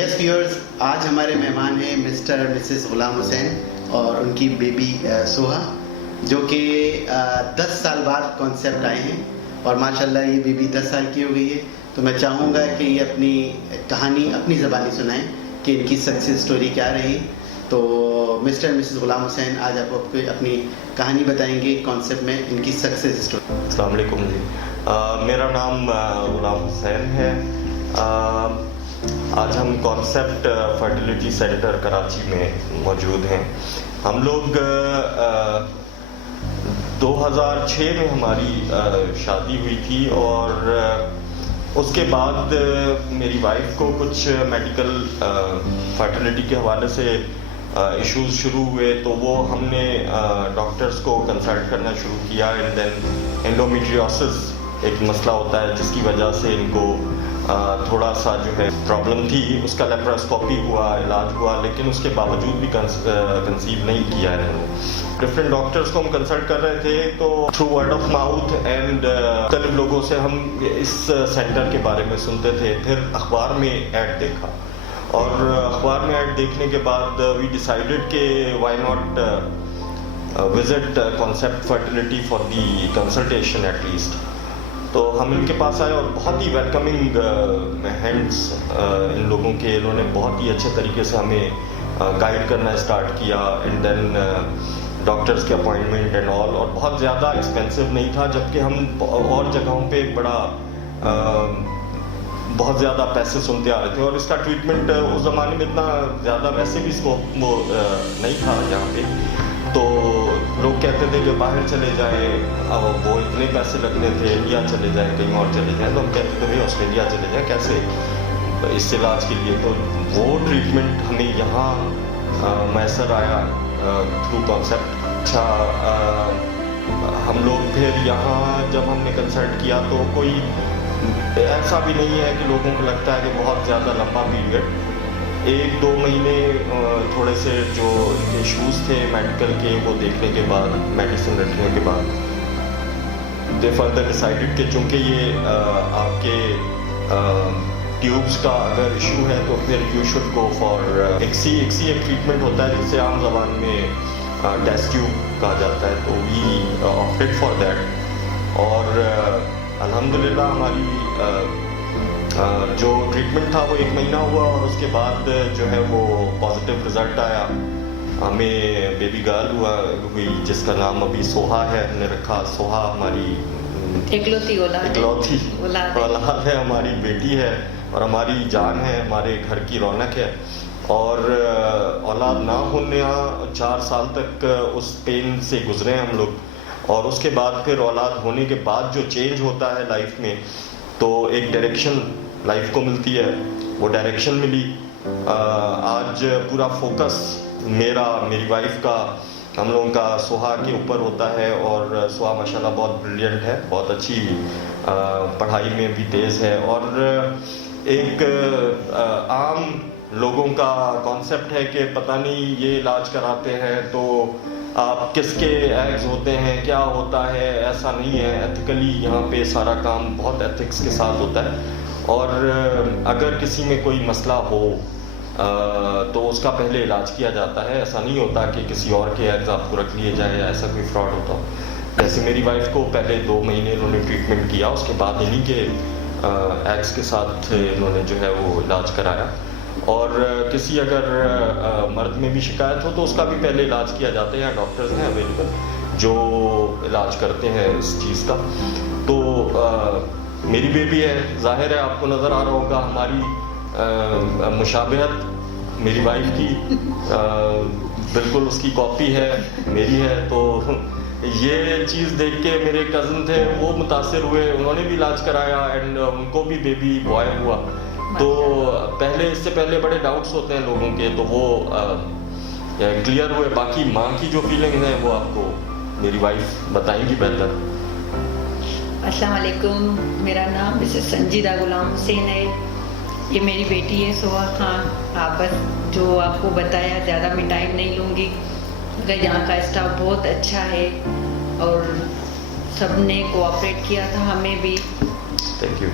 یس viewers, آج ہمارے مہمان ہیں مسٹر اور مسز غلام حسین اور ان کی بیبی سوہا، جو کہ 10 سال بعد کانسیپٹ آئے ہیں اور ماشاءاللہ یہ بیبی 10 سال کی ہو گئی ہے. تو میں چاہوں گا کہ یہ اپنی کہانی اپنی زبانی سنائیں کہ ان کی سکسیس سٹوری کیا رہی. تو مسٹر اور مسز غلام حسین آج آپ کو اپنی کہانی بتائیں گے کانسیپٹ میں ان کی سکسیس سٹوری. السلام علیکم جی. میرا نام غلام حسین ہے. آج ہم کانسیپٹ فرٹیلیٹی سینٹر کراچی میں موجود ہیں. ہم لوگ 2006 میں ہماری شادی ہوئی تھی اور اس کے بعد میری وائف کو کچھ میڈیکل فرٹیلیٹی کے حوالے سے ایشوز شروع ہوئے، تو وہ ہم نے ڈاکٹرز کو کنسلٹ کرنا شروع کیا. اینڈ دین انڈومیٹریوسس ایک مسئلہ ہوتا ہے جس کی وجہ سے ان کو تھوڑا سا جو ہے پرابلم تھی. اس کا لیپراسکوپی ہوا، علاج ہوا، لیکن اس کے باوجود بھی کنسیو نہیں کیا ہے. ڈفرینٹ ڈاکٹرز کو ہم کنسلٹ کر رہے تھے، تو through word of mouth and مختلف لوگوں سے ہم اس سینٹر کے بارے میں سنتے تھے. پھر اخبار میں ایڈ دیکھا اور اخبار میں ایڈ دیکھنے کے بعد وی ڈیسائیڈڈ کہ why not visit Concept Fertility for the consultation at least. تو ہم ان کے پاس آئے اور بہت ہی ویلکمنگ ہینڈس ان لوگوں کے، انہوں نے بہت ہی اچھے طریقے سے ہمیں گائیڈ کرنا اسٹارٹ کیا. اینڈ دین ڈاکٹرز کے اپوائنٹمنٹ اینڈ آل، اور بہت زیادہ ایکسپینسو نہیں تھا، جبکہ ہم اور جگہوں پہ بہت زیادہ پیسے سنتے آ رہے تھے. اور اس کا ٹریٹمنٹ اس زمانے میں اتنا زیادہ ویسے بھی اسکوپ نہیں تھا یہاں پہ. تو لوگ کہتے تھے کہ باہر چلے جائیں، وہ اتنے پیسے لگنے تھے، انڈیا چلے جائیں، کہیں اور چلے جائیں. تو ہم کہتے تھے بھائی آسٹریلیا چلے جائیں کیسے اس علاج کے لیے. تو وہ ٹریٹمنٹ ہمیں یہاں میسر آیا تھرو کانسیپٹ. اچھا، ہم لوگ پھر یہاں جب ہم نے کنسلٹ کیا تو کوئی ایسا بھی نہیں ہے کہ لوگوں کو لگتا ہے کہ بہت زیادہ لمبا پیریڈ. 1-2 مہینے تھوڑے سے جو ان کے ایشوز تھے میڈیکل کے، وہ دیکھنے کے بعد، میڈیسن رکھنے کے بعد دے فردر ڈیسائیڈڈ کہ چونکہ یہ آپ کے ٹیوبس کا اگر ایشو ہے تو پھر یو شوڈ گو فار ایکسی ایک ٹریٹمنٹ ہوتا ہے جسے عام زبان میں ٹیسٹ ٹیوب کہا جاتا ہے. تو وی آپٹڈ فار دیٹ. اور الحمدللہ ہماری جو ٹریٹمنٹ تھا وہ 1 مہینہ ہوا اور اس کے بعد جو ہے وہ پازیٹیو رزلٹ آیا. ہمیں بیبی گرل ہوئی جس کا نام ابھی سوہا ہے. ہم نے رکھا سوہا. ہماری اکلوتی اولاد ہے، ہماری بیٹی ہے اور ہماری جان ہے، ہمارے گھر کی رونق ہے. اور اولاد نہ ہونے 4 سال تک اس پین سے گزرے ہم لوگ. اور اس کے بعد پھر اولاد ہونے کے بعد جو چینج ہوتا ہے لائف میں، تو ایک ڈائریکشن لائف کو ملتی ہے. وہ ڈائریکشن ملی. آج پورا فوکس میری وائف کا، ہم لوگوں کا سوہا کے اوپر ہوتا ہے. اور سوہا ماشاءاللہ بہت بریلینٹ ہے، بہت اچھی پڑھائی میں بھی تیز ہے. اور ایک عام لوگوں کا کانسیپٹ ہے کہ پتہ نہیں یہ علاج کراتے ہیں تو آپ کس کے ایگز ہوتے ہیں، کیا ہوتا ہے. ایسا نہیں ہے. ایتھیکلی یہاں پہ سارا کام بہت ایتھکس کے ساتھ ہوتا ہے. اور اگر کسی میں کوئی مسئلہ ہو تو اس کا پہلے علاج کیا جاتا ہے. ایسا نہیں ہوتا کہ کسی اور کے ایگز آپ کو رکھ لیے جائیں یا ایسا کوئی فراڈ ہوتا ہو. جیسے میری وائف کو پہلے 2 مہینے انہوں نے ٹریٹمنٹ کیا، اس کے بعد انہیں کے ایگز کے ساتھ انہوں نے جو ہے وہ علاج کرایا. اور کسی اگر مرد میں بھی شکایت ہو تو اس کا بھی پہلے علاج کیا جاتا ہے. ڈاکٹرز ہیں اویلیبل جو علاج کرتے ہیں اس چیز کا. تو میری بیبی ہے، ظاہر ہے آپ کو نظر آ رہا ہوگا ہماری مشابہت میری وائف کی، بالکل اس کی کاپی ہے، میری ہے. تو یہ چیز دیکھ کے میرے کزن تھے، وہ متاثر ہوئے، انہوں نے بھی علاج کرایا اینڈ ان کو بھی بیبی بوائے ہوا. تو اس سے پہلے بڑے ڈاؤٹس ہوتے ہیں لوگوں کے، تو وہ کلیئر ہوئے. باقی ماں کی جو فیلنگ ہے وہ آپ کو میری وائف بتائیں گی بہتر. السلام علیکم، میرا نام مسز سنجیدہ غلام حسین ہے. یہ میری بیٹی ہے سوہا خان. بس جو آپ کو بتایا، زیادہ میں ٹائم نہیں لوں گی. یہاں کا اسٹاف بہت اچھا ہے اور سب نے کوآپریٹ کیا تھا، ہمیں بھی. Thank you.